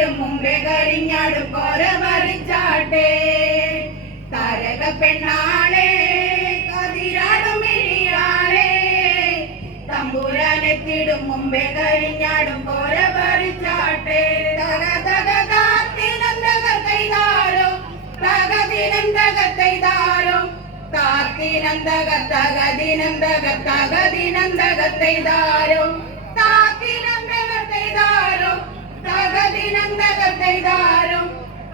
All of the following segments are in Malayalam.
എത്തിടും മുമ്പേ കരിഞ്ഞാടും കോര പറിച്ചാട്ടെ താരക പെണ്ണാളെ കതിരാടും മിഴിയാളെ തമ്പുരാനെത്തിടും മുമ്പേ കരിഞ്ഞാടും കോര പറിച്ചാട്ടെ തക തക താത്തിനന്തക കൈതാരോ തകതിനന്തക കൈതാരോ താത്തിനന്തക തകതിനന്തക തകതിനന്തക കൈതാരോ താത്തിനന്തക കൈതാരോ തകതിനന്തക കൈതാരോ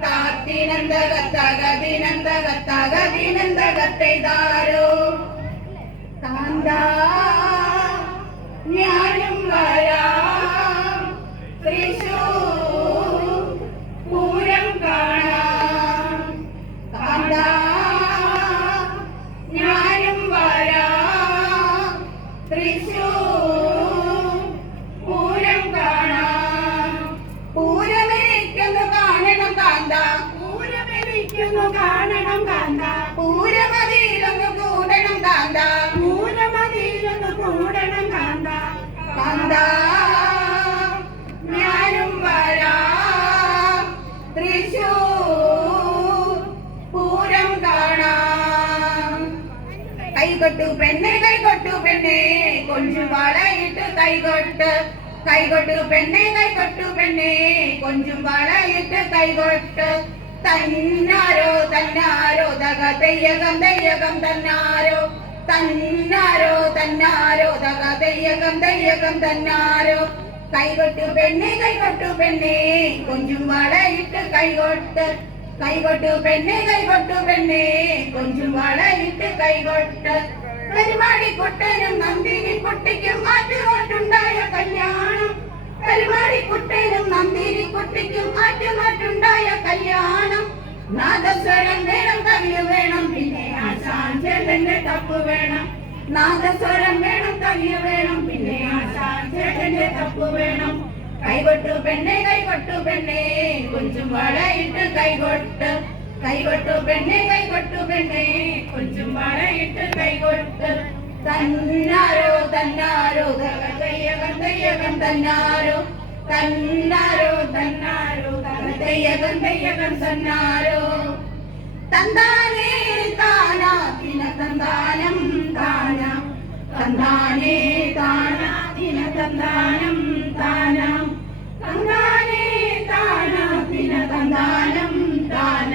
താത്തിനന്തക തകതിനന്തക തകതിനന്തക കൈതാരോ കാന്താ ഞാനും വരാം തൃശ്ശൂർ പൂരം കാണാം കാന്താ ഞാനും വരാം തൃശ്ശൂർ പൂരം കാണാം പൂരമെനിക്കൊന്നു കാണണം കാന്താ പൂരമെനിക്കൊന്നു കാണണം കാന്താ പൂരമതിയിലൊന്നു കൂടണം കാന്താ പൂരമതിയിലൊന്നു കൂടണം കാന്താ കാന്താ ഞാനും വരാം തൃശ്ശൂർ പൂരം കാണാം കൈകൊട്ടു പെണ്ണെ കൈകൊട്ടു പെണ്ണെ കൊഞ്ചു വളയിട്ട് കൈകൊട്ട് കൈകൊട്ടു പെണ്ണെ കൈകൊട്ടു പെണ്ണെ കൊഞ്ചും വളയിട്ട് കൈകൊട്ട് തന്നാരോ തന്നാരോ തക തെയ്യകം തെയ്യകം തന്നാരോ തന്നാരോ തന്നാരോ തക തെയ്യകം തെയ്യകം തന്നാരോ കൈകൊട്ടു പെണ്ണെ കൈകൊട്ടു പെണ്ണെ കൊഞ്ചും വളയിട്ട് കൈകൊട്ട് കൈകൊട്ടു പെണ്ണെ കൈകൊട്ടു പെണ്ണെ കൊഞ്ചും വളയിട്ട് കൈകൊട്ട് പരിമാടിക്കുട്ടനും നന്ദിനി കുട്ടിക്കും ആറ്റുമാറ്റുണ്ടായ കല്യാണം പരിമാടിക്കുട്ടനും നന്ദിനി കുട്ടിക്കും ആറ്റുമാറ്റുണ്ടായ കല്യാണം നാദസ്വരം വേണം കവിയ വേണം പിന്നെ ആശാൻ ചേട്ടന്റെ തപ്പ് വേണം നാദസ്വരം വേണം കവിയ വേണം പിന്നെ ആശാൻ ചേട്ടന്റെ തപ്പ് വേണം കൈകൊട്ടു പെണ്ണെ കൈകൊട്ടു പെണ്ണെ കൊഞ്ചും വളയിട്ട് കൈകൊട്ട് കൈകൊട്ടു പെണ്ണെ കൈകൊട്ടു പെണ്ണെ കൊഞ്ചും വളയിട്ട് കൈകൊട്ട് തന്നാരോ തന്നാരോ തകതയ്യകം തയ്യകം തന്നാരോ തന്നാരോ തന്നാരോ തകതയ്യകം തയ്യകം തന്നാരോ തന്താനേ താനാ ദിന തന്താനം താന തന്താനേ താനാ ദിന തന്താനം താന തന്താനേ താനാ ദിന തന്താനം താന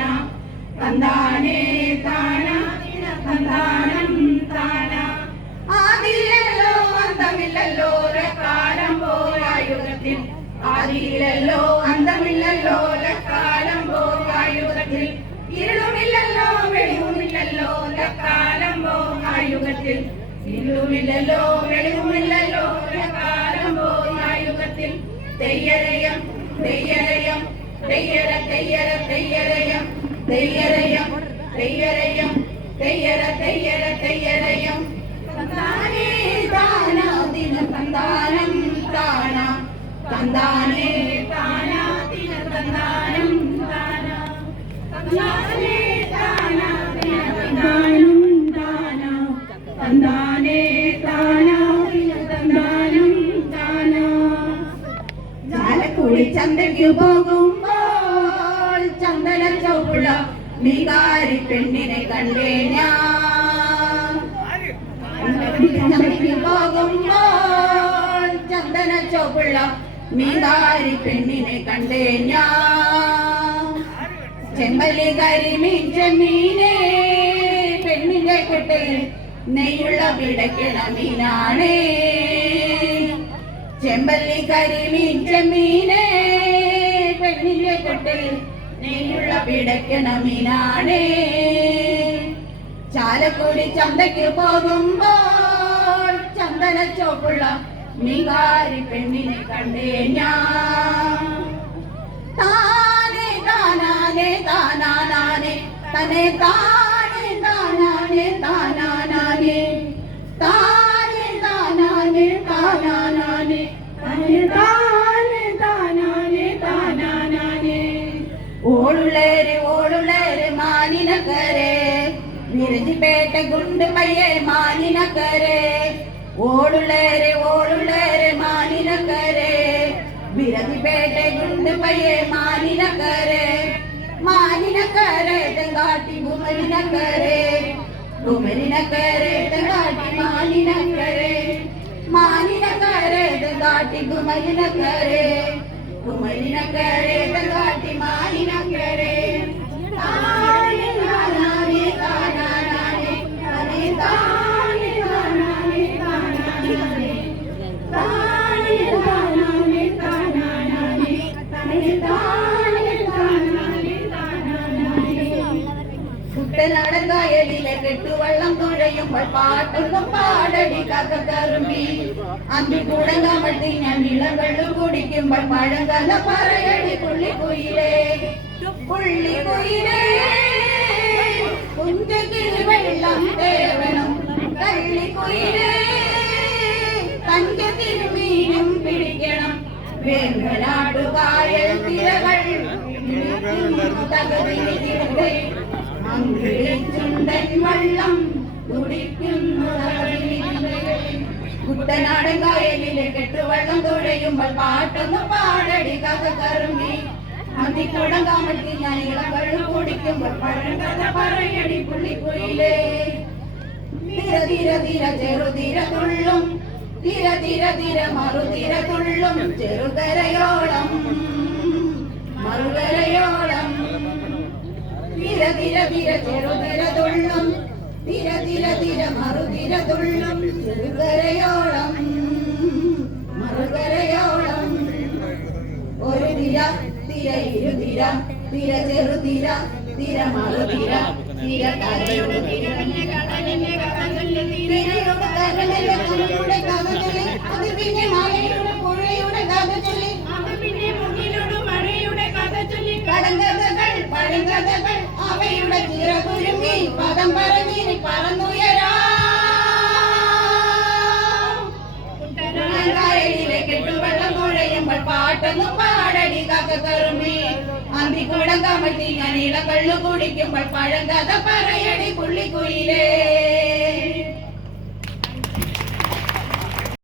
തന്താനേ താനാ ദിന തന്താനം താന ആദിയിലല്ലോ അന്തമില്ലല്ലോ കാലം പോയായുഗത്തിൽ ആദിയിലല്ലോ അന്തമില്ലല്ലോ കാലം പോയായുഗത്തിൽ ഇരുളുമില്ലല്ലോ വെളിവുമില്ലല്ലോ കാലം പോയായുഗത്തിൽ ഇരുളുമില്ലല്ലോ വെളിവുമില്ലല്ലോ കാലം പോയായുഗത്തിൽ തെയ്യരയം തെയ്യരയം തെയ്യര തെയ്യര തെയ്യരയം തെയ്യരയം തെയ്യരയം തെയ്യര തെയ്യര തെയ്യരയം തന്താനേ താന ദിന തന്താനം താന തന്താനേ താന ദിന തന്താനം താന തന്താനേ താന ദിന തന്താനം താന തന്താനേ താന ദിന തന്താനം താന ചാലക്കുടി ചന്തയ്ക്കു പോകുമ്പോൾ ചന്ദന ചൗപ്പുള്ള മികാരി പെണ്ണിനെ കണ്ടേ ഞാൻ ചന്തയ്ക്കു പോകുമ്പോൾ ചന്ദന ചൗപ്പുള്ള മികാരി പെണ്ണിനെ കണ്ടേ ഞാൻ ചെമ്പല്ലി കരിമീൻ ചെമ്മീനെ പെണ്ണിന്റെ കുട്ടയിൽ നെയ്യുള്ള പിടയ്ക്കണ മീനാണേ ചെമ്പല്ലി കരിമീൻ ചെമ്മീനെ പെണ്ണിന്റെ കുട്ടയിൽ നെയ്യുള്ള പിടയ്ക്കണ മീനാണേ ചാലക്കുടി ചന്തയ്ക്ക് പോകുമ്പോൾ ചന്ദന ചോപ്പുള്ള മികാരി പെണ്ണിനെ കണ്ടേ ഞാൻ താനേ താനാനേ താനാനാനേ തന്നെ താനേ താനാനേ താനാനാനേ താനേ താനാനേ താനാനാനേ തന്നെ താനേ താനാനേ താനാനാനേ ഓളുള്ളേര് മാനിനക്കരെ വിരജിപ്പേട്ട ഗുണ്ട് പയ്യെ മാനിനക്കരെ ഓളുള്ളേര് മാനിനക്കരെ വിരജിപ്പേട്ട ഗുണ്ട് ഗുണ്ട് പയ്യെ മാനിനക്കരെ തെങ്കാട്ടി കുമരിനക്കരെ തെങ്കാട്ടി മാനിനക്കരെ തെങ്കാട്ടി കുമരിനക്കരെ തെങ്കാട്ടി മാനിനക്കരെ താനേ താനാനേ താനാനേ താനേ താനേ താനാനേ താനാനേ താനേ താനാനേ താനാനേ താനേ താനേ താനാനേ താനാനേ കുട്ടനാടൻ കായലിലെ കെട്ടുവള്ളം തുഴയുമ്പോൾ പാട്ടൊന്നും പാടടി കറുമ്പി അന്തിക്കൂടങ്ങാമട്ടി ഞാൻ ഇളവെള്ളം കുടിക്കുമ്പോൾ പഴങ്കഥ പറയടി പുള്ളിക്കുയിലേ കുഞ്ചക്കിൽ വെള്ളം തേവണം കള്ളിക്കുയിലേ തഞ്ചത്തിൽ മീനും പിടിക്കണം വേങ്കനാട്ടു കായൽ തിരകൾ തകതിരിക്കട്ടെ ചുണ്ടൻ വള്ളം തുടിക്കുന്നു കുട്ടനാടൻ കായലിലെ കെട്ടുവള്ളം തുഴയുമ്പോൾ പാട്ടൊന്ന് പാടടി കറുമ്പി അന്തിക്കൂടം കാമട്ടി ഞാൻ ഇളവെള്ളം കുടിക്കുമ്പോൾ പഴങ്കഥ പറയടി പുള്ളിക്കുയിലേ തിര ചെറുതിര തുള്ളും തിര മറുതിര തുള്ളും ചെറുകരയോളം മറുകരയോളം തിര ചെറുതിര തുള്ളും തിര മറുതിര തുള്ളും ചെറുകരയോളം മറുകരയോളം ഒരു തിര ഇരുതിര തിര ചെറുതിര തിര മറുതിര തിര കരയുടെ തിരയുടെ കഥ ചൊല്ലി അത് പിന്നെ മലയുടെ പുഴയുടെ കഥ ചൊല്ലി കടങ്കഥകൾ പഴങ്കഥകൾ അവയുടെ ചിറകുരുങ്ങി പദം പറഞ്ഞിനി പറന്നുയരാ കായലിലെ കെട്ടുവെള്ളം തുഴയുമ്പോൾ പാട്ടൊന്നും പാടടി കറുമ്പി അന്തിക്കൂടം കമഴ്ത്തി ഞാൻ ഇളകള്ളു കുടിക്കുമ്പോൾ പഴങ്കഥ പറയടി പുള്ളിക്കുയിലേ